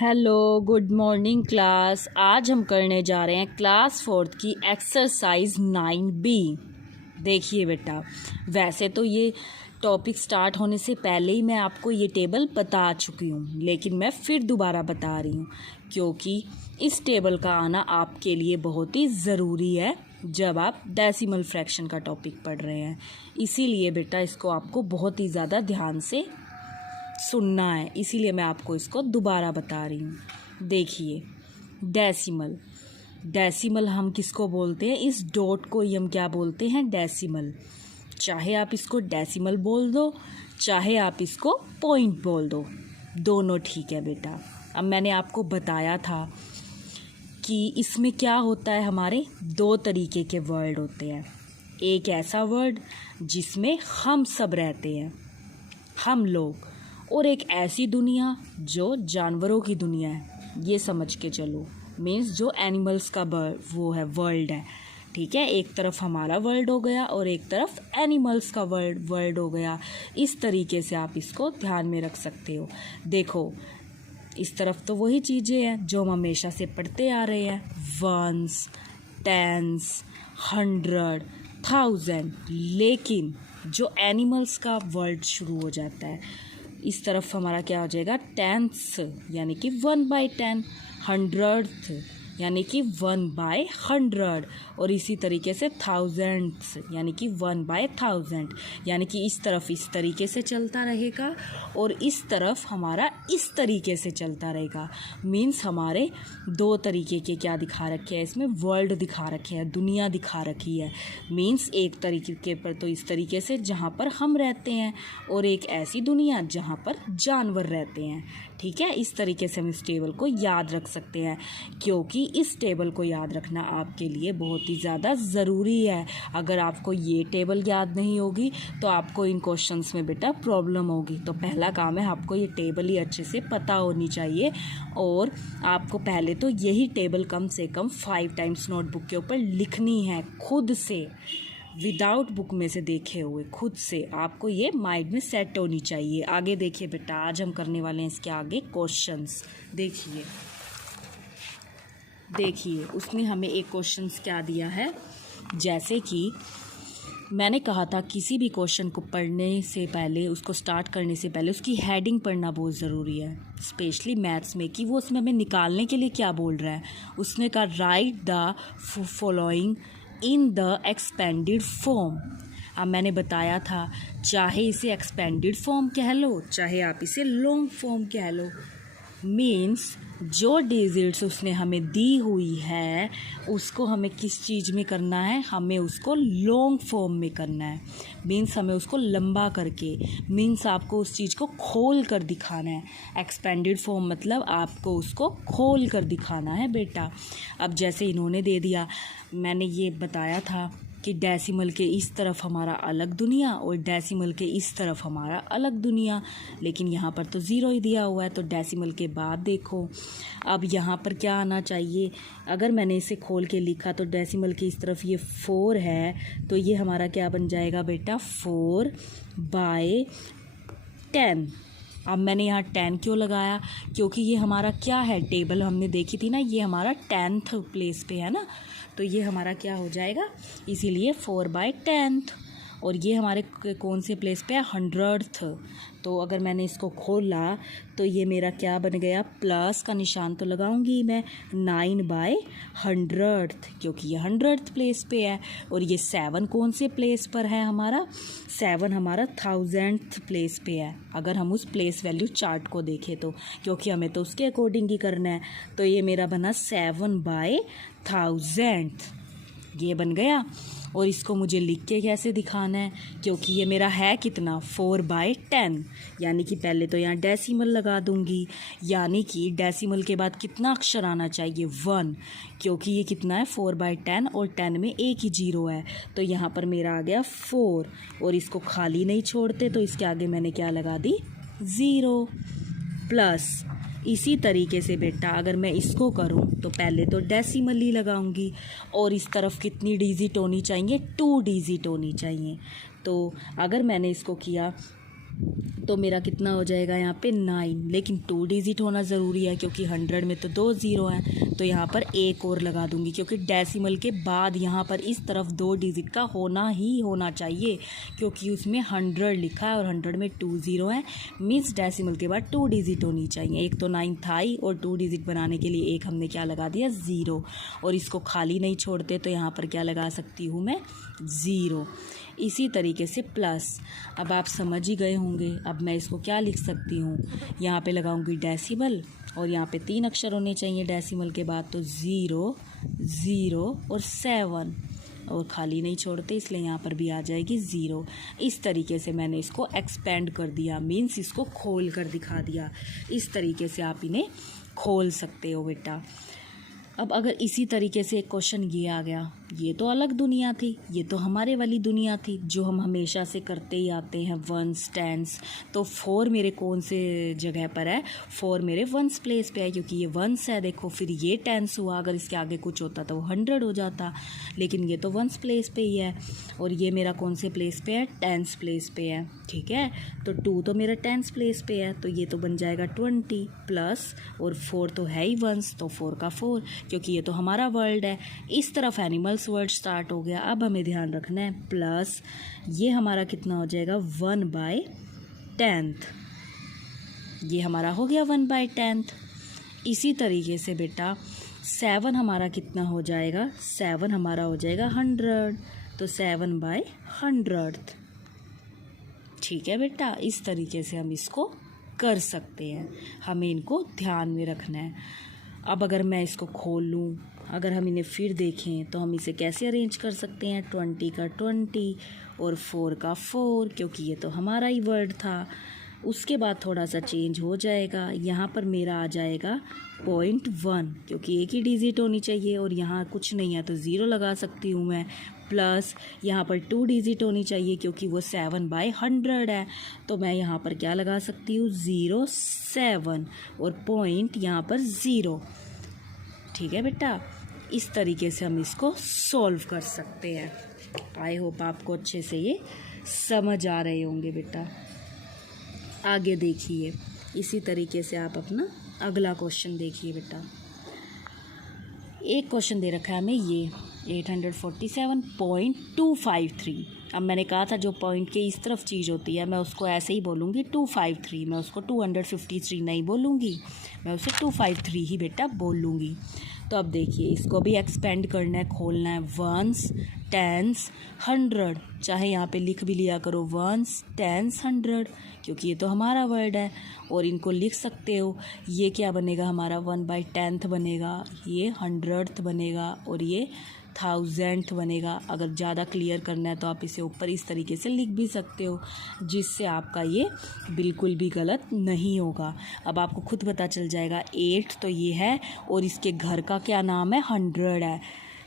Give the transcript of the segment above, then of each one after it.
Hello, good morning class. आज हम करने जा रहे हैं क्लास 4th की एक्सरसाइज 9B। देखिए बेटा, वैसे तो ये टॉपिक स्टार्ट होने से पहले ही मैं आपको ये टेबल बता चुकी हूँ, लेकिन मैं फिर दोबारा बता रही हूँ क्योंकि इस टेबल का आना आपके लिए बहुत ही ज़रूरी है जब आप डेसिमल फ्रैक्शन का टॉपिक पढ़ रहे हैं। इसीलिए बेटा इसको आपको बहुत ही ज़्यादा ध्यान से सुनना है, इसीलिए मैं आपको इसको दोबारा बता रही हूँ। देखिए, डेसिमल डेसिमल हम किसको बोलते हैं? इस डॉट को ही हम क्या बोलते हैं? डेसिमल। चाहे आप इसको डेसिमल बोल दो, चाहे आप इसको पॉइंट बोल दो, दोनों ठीक है बेटा। अब मैंने आपको बताया था कि इसमें क्या होता है, हमारे दो तरीके के वर्ड होते हैं। एक ऐसा वर्ड जिसमें हम सब रहते हैं, हम लोग, और एक ऐसी दुनिया जो जानवरों की दुनिया है। ये समझ के चलो, मीन्स जो एनिमल्स का वो है, वर्ल्ड है। ठीक है, एक तरफ हमारा वर्ल्ड हो गया और एक तरफ एनिमल्स का वर्ल्ड हो गया। इस तरीके से आप इसको ध्यान में रख सकते हो। देखो, इस तरफ तो वही चीज़ें हैं जो हम हमेशा से पढ़ते आ रहे हैं, वंस, टेंस, 100, 1000। लेकिन जो एनिमल्स का वर्ल्ड शुरू हो जाता है, इस तरफ हमारा क्या हो जाएगा? टेंथ्स यानी कि 1/10, 100th यानी कि 1/100, और इसी तरीके से थाउजेंड्स यानी कि 1/1000। यानी कि इस तरफ इस तरीके से चलता रहेगा और इस तरफ हमारा इस तरीके से चलता रहेगा। मीन्स हमारे दो तरीके के क्या दिखा रखे हैं इसमें? वर्ल्ड दिखा रखे हैं, दुनिया दिखा रखी है। मीन्स एक तरीके पर तो इस तरीके से जहाँ पर हम रहते हैं, और एक ऐसी दुनिया जहाँ पर जानवर रहते हैं। ठीक है, इस तरीके से हम इस टेबल को याद रख सकते हैं, क्योंकि इस टेबल को याद रखना आपके लिए बहुत ही ज़्यादा ज़रूरी है। अगर आपको ये टेबल याद नहीं होगी तो आपको इन क्वेश्चंस में बेटा प्रॉब्लम होगी। तो पहला काम है, आपको ये टेबल ही अच्छे से पता होनी चाहिए, और आपको पहले तो यही टेबल कम से कम 5 टाइम्स नोटबुक के ऊपर लिखनी है, खुद से, विदाउट बुक में से देखे हुए, खुद से आपको ये माइंड में सेट होनी चाहिए। आगे देखिए बेटा, आज हम करने वाले हैं इसके आगे क्वेश्चंस। देखिए उसने हमें एक क्वेश्चंस क्या दिया है। जैसे कि मैंने कहा था, किसी भी क्वेश्चन को पढ़ने से पहले, उसको स्टार्ट करने से पहले उसकी हेडिंग पढ़ना बहुत ज़रूरी है, स्पेशली मैथ्स में, कि वो उसमें हमें निकालने के लिए क्या बोल रहा है। उसने कहा right the following in the expanded form. अब मैंने बताया था, चाहे इसे एक्सपेंडेड फॉर्म कह लो, चाहे आप इसे लॉन्ग फॉर्म कह लो। मीन्स जो डिजिट्स उसने हमें दी हुई है उसको हमें किस चीज़ में करना है? हमें उसको लॉन्ग फॉर्म में करना है। मीन्स हमें उसको लंबा करके, मीन्स आपको उस चीज़ को खोल कर दिखाना है। एक्सपेंडेड फॉर्म मतलब आपको उसको खोल कर दिखाना है बेटा। अब जैसे इन्होंने दे दिया, मैंने ये बताया था कि डेसिमल के इस तरफ हमारा अलग दुनिया और डेसिमल के इस तरफ हमारा अलग दुनिया, लेकिन यहाँ पर तो 0 ही दिया हुआ है। तो डेसिमल के बाद देखो, अब यहाँ पर क्या आना चाहिए? अगर मैंने इसे खोल के लिखा तो डेसिमल की इस तरफ ये 4 है, तो ये हमारा क्या बन जाएगा बेटा? 4/10। अब मैंने यहाँ 10 क्यों लगाया? क्योंकि ये हमारा क्या है, टेबल हमने देखी थी ना, ये हमारा 10th प्लेस पे है ना, तो ये हमारा क्या हो जाएगा? इसीलिए 4/10। और ये हमारे कौन से प्लेस पे है? 100th। तो अगर मैंने इसको खोला तो ये मेरा क्या बन गया? प्लस का निशान तो लगाऊंगी मैं, 9/100th, क्योंकि ये 100th प्लेस पे है। और ये 7 कौन से प्लेस पर है? हमारा 7 हमारा 1000th प्लेस पे है, अगर हम उस प्लेस वैल्यू चार्ट को देखें तो, क्योंकि हमें तो उसके अकॉर्डिंग ही करना है। तो ये मेरा बना 7/1000, ये बन गया। और इसको मुझे लिख के कैसे दिखाना है? क्योंकि ये मेरा है कितना? 4/10, यानी कि पहले तो यहाँ डेसिमल लगा दूंगी, यानी कि डेसिमल के बाद कितना अक्षर आना चाहिए? 1, क्योंकि ये कितना है? 4/10, और 10 में एक ही 0 है, तो यहाँ पर मेरा आ गया 4। और इसको खाली नहीं छोड़ते, तो इसके आगे मैंने क्या लगा दी? 0 प्लस। इसी तरीके से बेटा अगर मैं इसको करूं तो पहले तो डेसिमल ही लगाऊंगी, और इस तरफ कितनी डिजिट होनी चाहिए? 2 डिजिट होनी चाहिए। तो अगर मैंने इसको किया तो मेरा कितना हो जाएगा यहाँ पे 9, लेकिन 2 डिजिट होना ज़रूरी है क्योंकि 100 में तो 2 ज़ीरो हैं। तो यहाँ पर एक और लगा दूँगी क्योंकि डेसिमल के बाद यहाँ पर इस तरफ 2 डिजिट का होना ही होना चाहिए, क्योंकि उसमें 100 लिखा है और 100 में 2 ज़ीरो हैं। मीन्स डेसिमल के बाद 2 डिजिट होनी चाहिए। एक तो 9 था ही, और 2 डिजिट बनाने के लिए एक हमने क्या लगा दिया, 0। और इसको खाली नहीं छोड़ते तो यहाँ पर क्या लगा सकती हूँ मैं, 0। इसी तरीके से प्लस। अब आप समझ ही गए होंगे। अब मैं इसको क्या लिख सकती हूँ, यहाँ पे लगाऊंगी डेसिमल, और यहाँ पे 3 अक्षर होने चाहिए डेसिमल के बाद, तो 0, 0 और 7, और खाली नहीं छोड़ते इसलिए यहाँ पर भी आ जाएगी 0। इस तरीके से मैंने इसको एक्सपेंड कर दिया, मीन्स इसको खोल कर दिखा दिया। इस तरीके से आप इन्हें खोल सकते हो बेटा। अब अगर इसी तरीके से एक क्वेश्चन ये आ गया, ये तो अलग दुनिया थी, ये तो हमारे वाली दुनिया थी जो हम हमेशा से करते ही आते हैं, वंस टेंस। तो 4 मेरे कौन से जगह पर है, 4 मेरे वंस प्लेस पे है क्योंकि ये वंस है। देखो फिर ये टेंस हुआ, अगर इसके आगे कुछ होता तो वो 100 हो जाता, लेकिन ये तो वंस प्लेस पे ही है। और ये मेरा कौन से प्लेस पे है, टेंस प्लेस पे है। ठीक है, तो 2 तो मेरा टेंस प्लेस पे है, तो ये तो बन जाएगा 20 प्लस, और 4 तो है ही वंस, तो 4 का 4, क्योंकि ये तो हमारा वर्ल्ड है। इस तरफ एनिमल्स वर्ड स्टार्ट हो गया। अब हमें ध्यान रखना है प्लस, ये हमारा कितना हो जाएगा, 1/10। ये हमारा हो गया 1/10। इसी तरीके से बेटा 7 हमारा कितना हो जाएगा, 7 हमारा हो जाएगा 100, तो 7/100। ठीक है बेटा, इस तरीके से हम इसको कर सकते हैं, हमें इनको ध्यान में रखना है। अब अगर मैं इसको खोल लूँ, अगर हम इन्हें फिर देखें तो हम इसे कैसे अरेंज कर सकते हैं, 20 का 20 और 4 का 4, क्योंकि ये तो हमारा ही वर्ड था। उसके बाद थोड़ा सा चेंज हो जाएगा, यहाँ पर मेरा आ जाएगा 0.1, क्योंकि एक ही डिजिट होनी चाहिए और यहाँ कुछ नहीं है तो 0 लगा सकती हूँ मैं। प्लस यहाँ पर 2 डिजिट होनी चाहिए क्योंकि वो 7/100 है, तो मैं यहाँ पर क्या लगा सकती हूँ, 0, 7 और पॉइंट यहाँ पर 0। ठीक है बेटा, इस तरीके से हम इसको सॉल्व कर सकते हैं। आई होप आपको अच्छे से ये समझ आ रहे होंगे बेटा। आगे देखिए, इसी तरीके से आप अपना अगला क्वेश्चन देखिए बेटा। एक क्वेश्चन दे रखा है हमें ये 847.253। अब मैंने कहा था जो पॉइंट के इस तरफ चीज़ होती है मैं उसको ऐसे ही बोलूँगी 253, मैं उसको 253 नहीं बोलूँगी, मैं उसे 253 ही बेटा बोल लूँगी। तो अब देखिए इसको भी एक्सपेंड करना है, खोलना है, वंस टेंस 100, चाहे यहाँ पे लिख भी लिया करो वंस टेंस 100, क्योंकि ये तो हमारा वर्ड है। और इनको लिख सकते हो, ये क्या बनेगा हमारा 1/10 बनेगा, ये 100th बनेगा और ये 1000th बनेगा। अगर ज़्यादा क्लियर करना है तो आप इसे ऊपर इस तरीके से लिख भी सकते हो, जिससे आपका ये बिल्कुल भी गलत नहीं होगा। अब आपको खुद पता चल जाएगा 8 तो ये है और इसके घर का क्या नाम है, 100 है।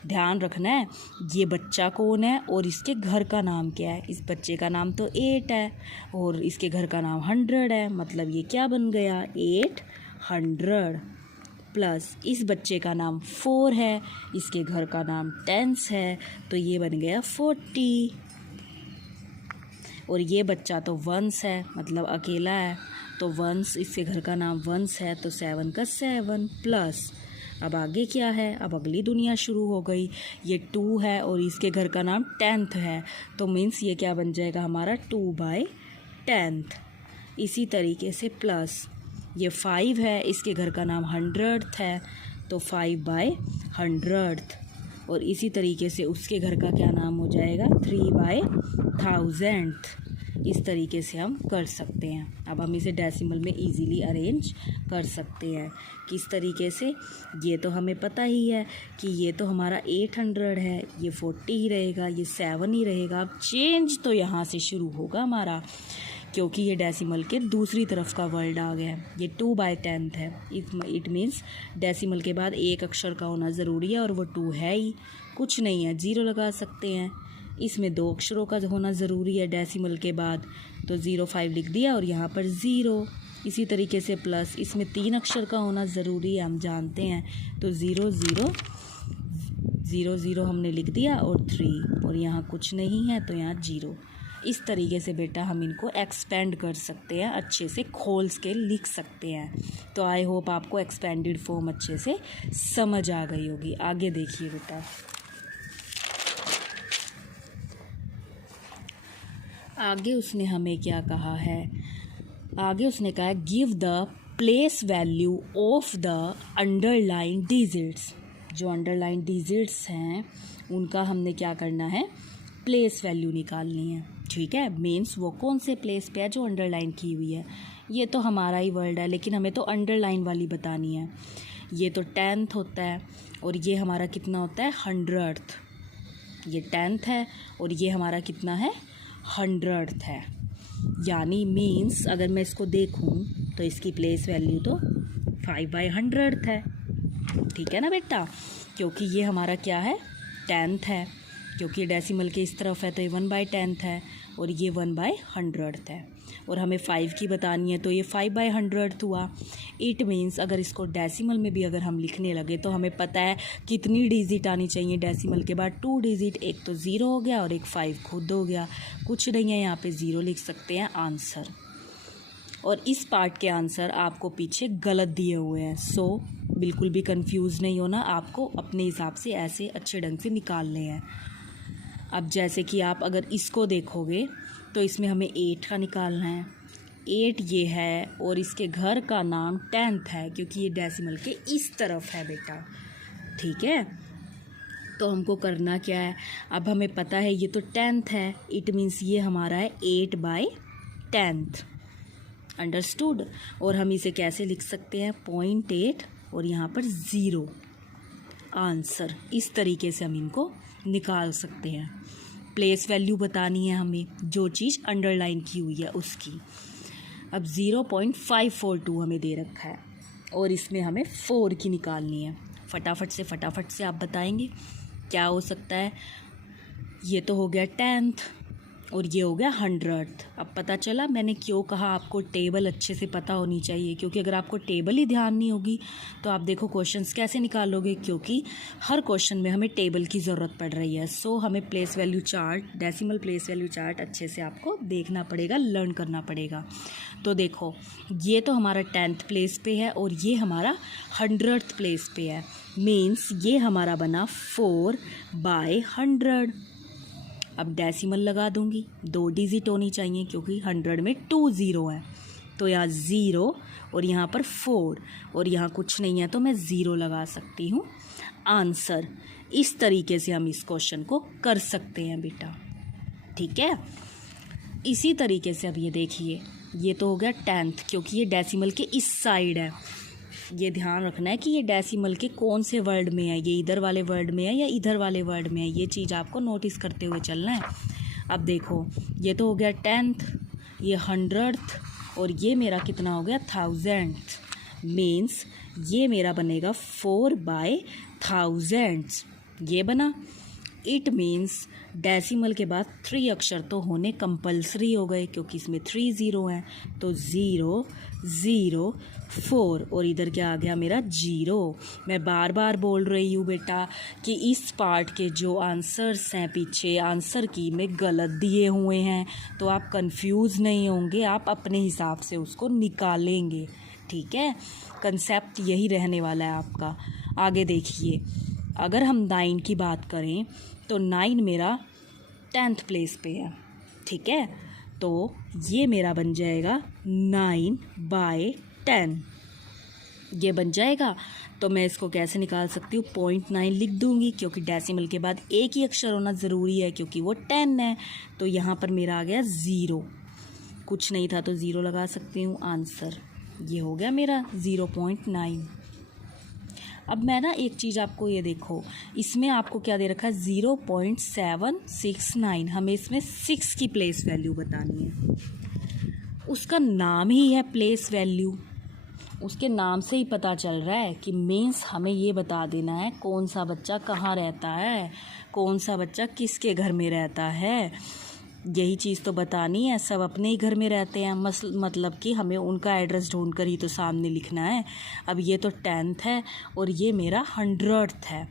ध्यान रखना है ये बच्चा कौन है और इसके घर का नाम क्या है। इस बच्चे का नाम तो 8 है और इसके घर का नाम 100 है, मतलब ये क्या बन गया, 800 प्लस इस बच्चे का नाम 4 है, इसके घर का नाम 10 है, तो ये बन गया 40। और ये बच्चा तो वंस है, मतलब अकेला है, तो वंस इसके घर का नाम वंस है, तो 7 का 7 प्लस। अब आगे क्या है, अब अगली दुनिया शुरू हो गई। ये 2 है और इसके घर का नाम 10th है, तो मीन्स ये क्या बन जाएगा हमारा 2/10। इसी तरीके से प्लस ये 5 है, इसके घर का नाम 100th है, तो 5/100th। और इसी तरीके से उसके घर का क्या नाम हो जाएगा, 3/1000th। इस तरीके से हम कर सकते हैं। अब हम इसे डेसिमल में इजीली अरेंज कर सकते हैं। किस तरीके से, ये तो हमें पता ही है कि ये तो हमारा 800 है, ये 40 ही रहेगा, ये 7 ही रहेगा। अब चेंज तो यहाँ से शुरू होगा हमारा, क्योंकि ये डेसिमल के दूसरी तरफ का वर्ड आ गया है। ये 2/10 है, इट मीन्स डेसिमल के बाद एक अक्षर का होना ज़रूरी है और वो 2 है ही, कुछ नहीं है, 0 लगा सकते हैं। इसमें 2 अक्षरों का होना ज़रूरी है डेसिमल के बाद, तो 05 लिख दिया और यहाँ पर 0। इसी तरीके से प्लस, इसमें 3 अक्षर का होना ज़रूरी है, हम जानते हैं, तो 0 0 0 0 हमने लिख दिया और 3, और यहाँ कुछ नहीं है तो यहाँ 0। इस तरीके से बेटा हम इनको एक्सपेंड कर सकते हैं, अच्छे से खोल के लिख सकते हैं। तो आई होप आपको एक्सपेंडेड फॉर्म अच्छे से समझ आ गई होगी। आगे देखिए बेटा, आगे उसने हमें क्या कहा है, आगे उसने कहा है give the place value of the underline digits. जो अंडरलाइन डिजिट्स हैं उनका हमने क्या करना है, प्लेस वैल्यू निकालनी है। ठीक है, मीन्स वो कौन से प्लेस पे है जो अंडरलाइन की हुई है। ये तो हमारा ही वर्ड है, लेकिन हमें तो अंडरलाइन वाली बतानी है। ये तो 10th होता है और ये हमारा कितना होता है 100th। ये 10th है और ये हमारा कितना है 100th है। यानी मीन्स अगर मैं इसको देखूं तो इसकी प्लेस वैल्यू तो 5/100th है। ठीक है ना बेटा, क्योंकि ये हमारा क्या है 10th है, क्योंकि डेसिमल के इस तरफ है तो ये 1/10th है और ये 1/100th है। और हमें 5 की बतानी है तो ये 5/100th हुआ। इट मीन्स अगर इसको डेसिमल में भी अगर हम लिखने लगे तो हमें पता है कितनी डिजिट आनी चाहिए डेसिमल के बाद, 2 डिजिट। एक तो 0 हो गया और एक 5 खुद हो गया, कुछ नहीं है यहाँ पे 0 लिख सकते हैं आंसर। और इस पार्ट के आंसर आपको पीछे गलत दिए हुए हैं, सो बिल्कुल भी कंफ्यूज नहीं होना, आपको अपने हिसाब से ऐसे अच्छे ढंग से निकालने हैं। अब जैसे कि आप अगर इसको देखोगे तो इसमें हमें 8 का निकालना है। 8 ये है और इसके घर का नाम 10th है, क्योंकि ये डेसिमल के इस तरफ है बेटा। ठीक है, तो हमको करना क्या है, अब हमें पता है ये तो 10th है, इट मीन्स ये हमारा है 8/10th। अंडरस्टूड। और हम इसे कैसे लिख सकते हैं 0.8 और यहाँ पर 0 आंसर। इस तरीके से हम इनको निकाल सकते हैं। प्लेस वैल्यू बतानी है हमें, जो चीज़ अंडरलाइन की हुई है उसकी। अब 0.542 हमें दे रखा है और इसमें हमें 4 की निकालनी है। फटाफट से आप बताएंगे क्या हो सकता है। ये तो हो गया 10th और ये हो गया 100th। अब पता चला मैंने क्यों कहा आपको टेबल अच्छे से पता होनी चाहिए, क्योंकि अगर आपको टेबल ही ध्यान नहीं होगी तो आप देखो क्वेश्चंस कैसे निकालोगे, क्योंकि हर क्वेश्चन में हमें टेबल की ज़रूरत पड़ रही है। सो हमें place value chart, decimal place value chart अच्छे से आपको देखना पड़ेगा, लर्न करना पड़ेगा। तो देखो ये तो हमारा 10th प्लेस पे है और ये हमारा 100th प्लेस पे है। मीन्स ये हमारा बना 4/100। अब डेसिमल लगा दूंगी, 2 डिजिट होनी चाहिए क्योंकि 100 में 2 0 है, तो यहाँ 0 और यहाँ पर 4 और यहाँ कुछ नहीं है तो मैं 0 लगा सकती हूँ आंसर। इस तरीके से हम इस क्वेश्चन को कर सकते हैं बेटा। ठीक है, इसी तरीके से अब ये देखिए, ये तो हो गया 10th क्योंकि ये डेसिमल के इस साइड है। ये ध्यान रखना है कि ये डेसिमल के कौन से वर्ड में है, ये इधर वाले वर्ड में है या इधर वाले वर्ड में है, ये चीज़ आपको नोटिस करते हुए चलना है। अब देखो ये तो हो गया 10th, ये 100th और ये मेरा कितना हो गया 1000th। मीन्स ये मेरा बनेगा 4/1000 ये बना। इट मीन्स डेसिमल के बाद 3 अक्षर तो होने कंपलसरी हो गए क्योंकि इसमें 3 0 हैं, तो 0 0 4 और इधर क्या आ गया मेरा 0। मैं बार बार बोल रही हूँ बेटा कि इस पार्ट के जो आंसर्स हैं पीछे आंसर की में गलत दिए हुए हैं, तो आप कंफ्यूज नहीं होंगे, आप अपने हिसाब से उसको निकालेंगे। ठीक है, कंसेप्ट यही रहने वाला है आपका। आगे देखिए, अगर हम 9 की बात करें तो 9 मेरा 10th प्लेस पे है। ठीक है, तो ये मेरा बन जाएगा 9/10 ये बन जाएगा। तो मैं इसको कैसे निकाल सकती हूँ 0.9 लिख दूँगी क्योंकि डेसिमल के बाद एक ही अक्षर होना ज़रूरी है क्योंकि वो 10 है। तो यहाँ पर मेरा आ गया 0, कुछ नहीं था तो 0 लगा सकती हूँ आंसर। ये हो गया मेरा 0.9। अब मैं ना एक चीज़ आपको ये देखो, इसमें आपको क्या दे रखा है 0.769, हमें इसमें 6 की प्लेस वैल्यू बतानी है। उसका नाम ही है प्लेस वैल्यू, उसके नाम से ही पता चल रहा है कि मीन्स हमें ये बता देना है कौन सा बच्चा कहाँ रहता है, कौन सा बच्चा किसके घर में रहता है, यही चीज़ तो बतानी है। सब अपने ही घर में रहते हैं, मतलब कि हमें उनका एड्रेस ढूंढ कर ही तो सामने लिखना है। अब ये तो 10th है और ये मेरा 100th है,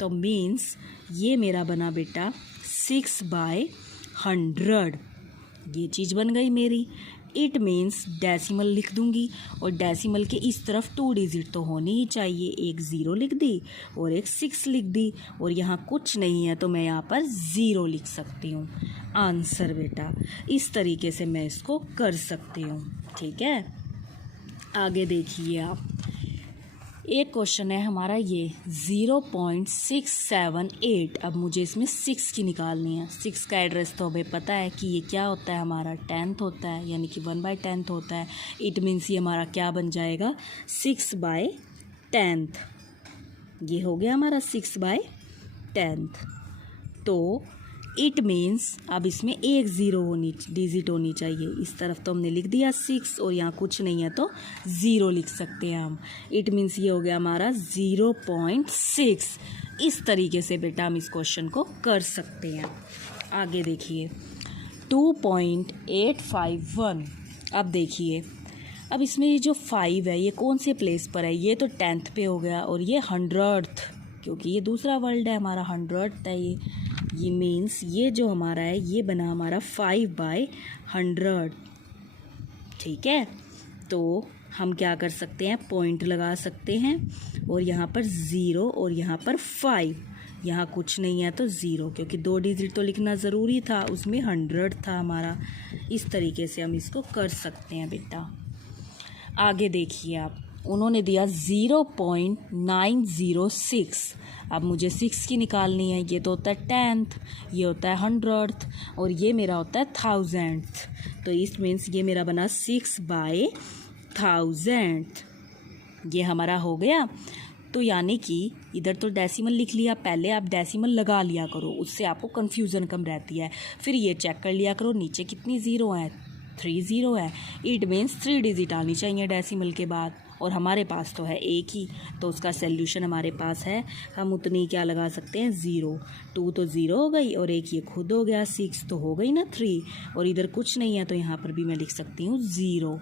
तो मीन्स ये मेरा बना बेटा 6/100। ये चीज़ बन गई मेरी। इट मीन्स डेसिमल लिख दूंगी और डेसिमल के इस तरफ 2 डिजिट तो होनी ही चाहिए। एक 0 लिख दी और एक 6 लिख दी और यहाँ कुछ नहीं है तो मैं यहाँ पर 0 लिख सकती हूँ। आंसर बेटा, इस तरीके से मैं इसको कर सकती हूँ। ठीक है, आगे देखिए आप। एक क्वेश्चन है हमारा ये 0.678। अब मुझे इसमें 6 की निकालनी है। 6 का एड्रेस तो हमें पता है कि ये क्या होता है, हमारा 10th होता है, यानी कि 1/10 होता है। इट मीन्स ये हमारा क्या बन जाएगा, 6/10। ये हो गया हमारा 6/10। तो इट मीन्स अब इसमें एक 0 डिजिट होनी चाहिए। इस तरफ तो हमने लिख दिया 6 और यहाँ कुछ नहीं है तो 0 लिख सकते हैं हम। इट मीन्स ये हो गया हमारा 0.6। इस तरीके से बेटा हम इस क्वेश्चन को कर सकते हैं। आगे देखिए 2.851। अब देखिए, अब इसमें ये जो 5 है ये कौन से प्लेस पर है, ये तो 10th पे हो गया और ये 100th, क्योंकि ये दूसरा वर्ड है हमारा, 100th है ये मीन्स ये जो हमारा है ये बना हमारा 5/100। ठीक है, तो हम क्या कर सकते हैं, पॉइंट लगा सकते हैं और यहाँ पर 0 और यहाँ पर 5। यहाँ कुछ नहीं है तो 0, क्योंकि 2 डिजिट तो लिखना ज़रूरी था, उसमें 100 था हमारा। इस तरीके से हम इसको कर सकते हैं बेटा। आगे देखिए आप, उन्होंने दिया 0.906। अब मुझे 6 की निकालनी है। ये तो होता है 10th, ये होता है 100th और ये मेरा होता है 1000th। तो इस मीन्स ये मेरा बना 6/1000। ये हमारा हो गया। तो यानी कि इधर तो डेसिमल लिख लिया, पहले आप डेसिमल लगा लिया करो, उससे आपको कन्फ्यूज़न कम रहती है। फिर ये चेक कर लिया करो नीचे कितनी 0 है, 3 0 है। इट मीन्स 3 डिजिट आनी चाहिए डेसिमल के बाद, और हमारे पास तो है एक ही, तो उसका सॉल्यूशन हमारे पास है। हम उतनी क्या लगा सकते हैं, 0। 2 तो 0 हो गई और एक ये खुद हो गया, 6 तो हो गई ना 3, और इधर कुछ नहीं है तो यहाँ पर भी मैं लिख सकती हूँ 0।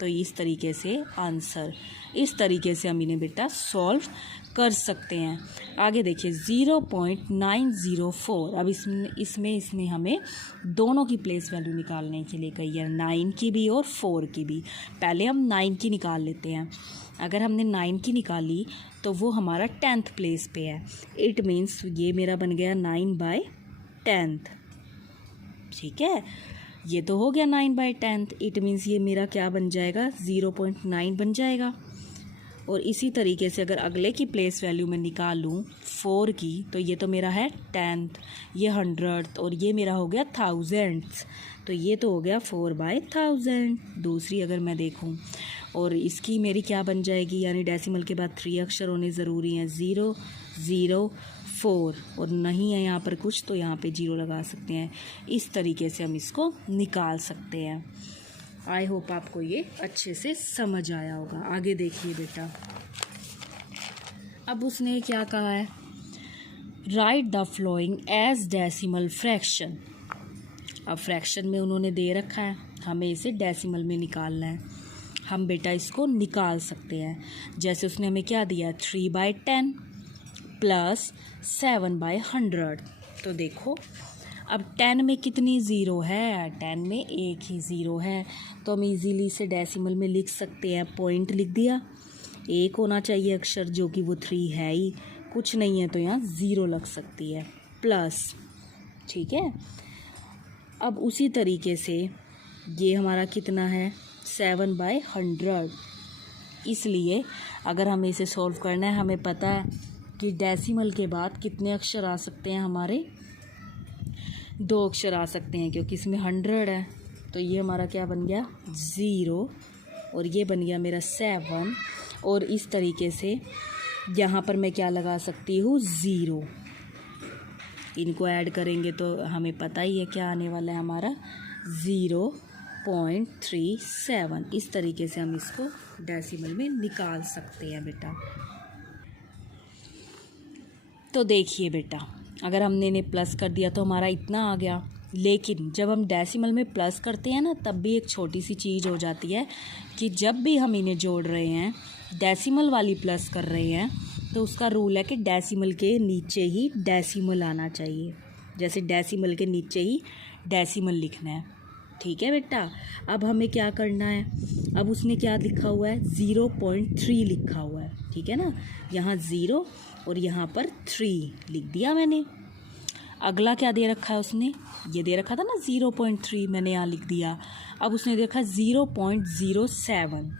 तो इस तरीके से आंसर, इस तरीके से हम इन्हें बेटा सॉल्व कर सकते हैं। आगे देखिए 0.904। अब इसमें हमें दोनों की प्लेस वैल्यू निकालने के लिए कही है, 9 की भी और 4 की भी। पहले हम 9 की निकाल लेते हैं। अगर हमने 9 की निकाली तो वो हमारा 10th प्लेस पे है। इट मीन्स ये मेरा बन गया 9/10। ठीक है, ये तो हो गया 9/10। इट मीन्स ये मेरा क्या बन जाएगा, 0.9 बन जाएगा। और इसी तरीके से अगर अगले की प्लेस वैल्यू में निकालूं 4 की, तो ये तो मेरा है 10th, ये 100th और ये मेरा हो गया 1000th। तो ये तो हो गया 4/1000 दूसरी अगर मैं देखूं। और इसकी मेरी क्या बन जाएगी, यानी डेसिमल के बाद 3 अक्षर होने ज़रूरी हैं, 0 0 4, और नहीं है यहाँ पर कुछ तो यहाँ पे 0 लगा सकते हैं। इस तरीके से हम इसको निकाल सकते हैं। आई होप आपको ये अच्छे से समझ आया होगा। आगे देखिए बेटा, अब उसने क्या कहा है, write the flowing as decimal fraction. अब फ्रैक्शन में उन्होंने दे रखा है, हमें इसे डेसिमल में निकालना है। हम बेटा इसको निकाल सकते हैं। जैसे उसने हमें क्या दिया, 3/10 प्लस 7/100। तो देखो अब 10 में कितनी 0 है, 10 में एक ही 0 है, तो हम इजीली इसे डेसिमल में लिख सकते हैं। पॉइंट लिख दिया, एक होना चाहिए अक्षर जो कि वो 3 है ही, कुछ नहीं है तो यहाँ 0 लग सकती है, प्लस। ठीक है, अब उसी तरीके से ये हमारा कितना है, 7/100। इसलिए अगर हमें इसे सॉल्व करना है, हमें पता है कि डेसिमल के बाद कितने अक्षर आ सकते हैं हमारे, 2 अक्षर आ सकते हैं, क्योंकि इसमें 100 है। तो ये हमारा क्या बन गया, 0, और ये बन गया मेरा 7। और इस तरीके से यहाँ पर मैं क्या लगा सकती हूँ, 0। इनको ऐड करेंगे तो हमें पता ही है क्या आने वाला है हमारा, 0.37। इस तरीके से हम इसको डेसिमल में निकाल सकते हैं बेटा। तो देखिए बेटा, अगर हमने इन्हें प्लस कर दिया तो हमारा इतना आ गया, लेकिन जब हम डेसिमल में प्लस करते हैं ना, तब भी एक छोटी सी चीज़ हो जाती है कि जब भी हम इन्हें जोड़ रहे हैं, डेसिमल वाली प्लस कर रहे हैं, तो उसका रूल है कि डेसिमल के नीचे ही डेसिमल आना चाहिए। जैसे डेसिमल के नीचे ही डेसिमल लिखना है। ठीक है बेटा। अब हमें क्या करना है, अब उसने क्या लिखा हुआ है, 0.3 लिखा हुआ है, ठीक है ना। यहाँ 0 और यहाँ पर 3 लिख दिया मैंने। अगला क्या दे रखा है उसने, ये दे रखा था ना 0.3, मैंने यहाँ लिख दिया। अब उसने दे रखा है 0.07,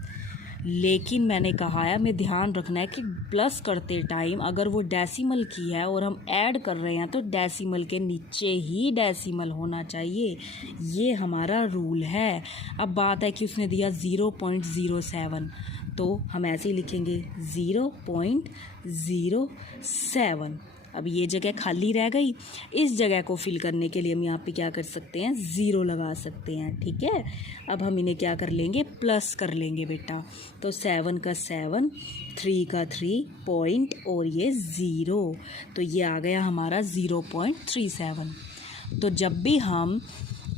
लेकिन मैंने कहा है हमें ध्यान रखना है कि प्लस करते टाइम अगर वो डेसिमल की है और हम ऐड कर रहे हैं तो डेसिमल के नीचे ही डेसिमल होना चाहिए, ये हमारा रूल है। अब बात है कि उसने दिया 0.07, तो हम ऐसे ही लिखेंगे 0.07। अब ये जगह खाली रह गई, इस जगह को फिल करने के लिए हम यहाँ पे क्या कर सकते हैं, 0 लगा सकते हैं, ठीक है। अब हम इन्हें क्या कर लेंगे, प्लस कर लेंगे बेटा। तो 7 का 7, 3 का 3 पॉइंट और ये 0, तो ये आ गया हमारा 0.37। तो जब भी हम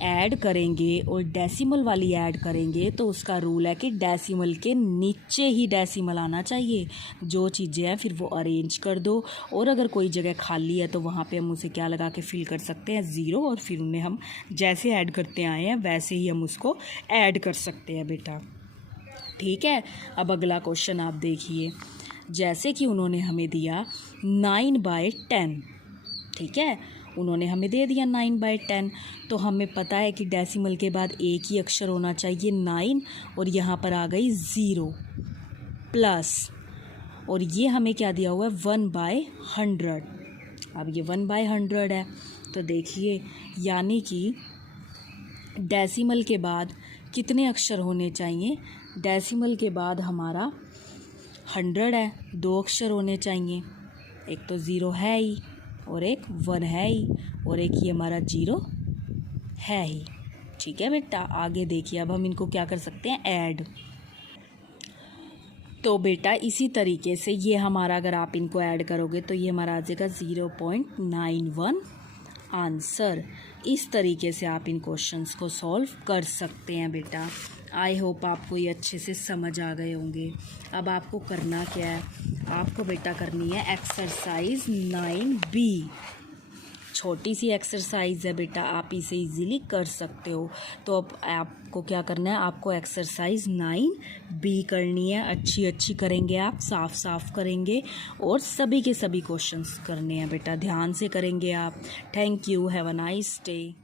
ऐड करेंगे और डेसिमल वाली ऐड करेंगे तो उसका रूल है कि डेसिमल के नीचे ही डेसिमल आना चाहिए। जो चीज़ें हैं फिर वो अरेंज कर दो, और अगर कोई जगह खाली है तो वहाँ पे हम उसे क्या लगा के फिल कर सकते हैं, 0, और फिर उन्हें हम जैसे ऐड करते आए हैं वैसे ही हम उसको ऐड कर सकते हैं बेटा, ठीक है। अब अगला क्वेश्चन आप देखिए, जैसे कि उन्होंने हमें दिया 9/10, ठीक है, उन्होंने हमें दे दिया 9/10, तो हमें पता है कि डेसिमल के बाद एक ही अक्षर होना चाहिए 9, और यहाँ पर आ गई 0 प्लस, और ये हमें क्या दिया हुआ है 1/100। अब ये 1/100 है, तो देखिए यानी कि डेसिमल के बाद कितने अक्षर होने चाहिए, डेसिमल के बाद हमारा 100 है, 2 अक्षर होने चाहिए, एक तो 0 है ही और एक 1 है ही, और एक ये हमारा 0 है ही, ठीक है बेटा। आगे देखिए, अब हम इनको क्या कर सकते हैं, ऐड। तो बेटा इसी तरीके से ये हमारा, अगर आप इनको ऐड करोगे तो ये हमारा आ जाएगा 0.91 आंसर। इस तरीके से आप इन क्वेश्चंस को सॉल्व कर सकते हैं बेटा। आई होप आपको ये अच्छे से समझ आ गए होंगे। अब आपको करना क्या है, आपको बेटा करनी है एक्सरसाइज 9B। छोटी सी एक्सरसाइज है बेटा, आप इसे इजीली कर सकते हो। तो अब आपको क्या करना है, आपको एक्सरसाइज 9B करनी है। अच्छी अच्छी करेंगे आप, साफ साफ करेंगे, और सभी के सभी क्वेश्चंस करने हैं बेटा, ध्यान से करेंगे आप। Thank you, have a nice day.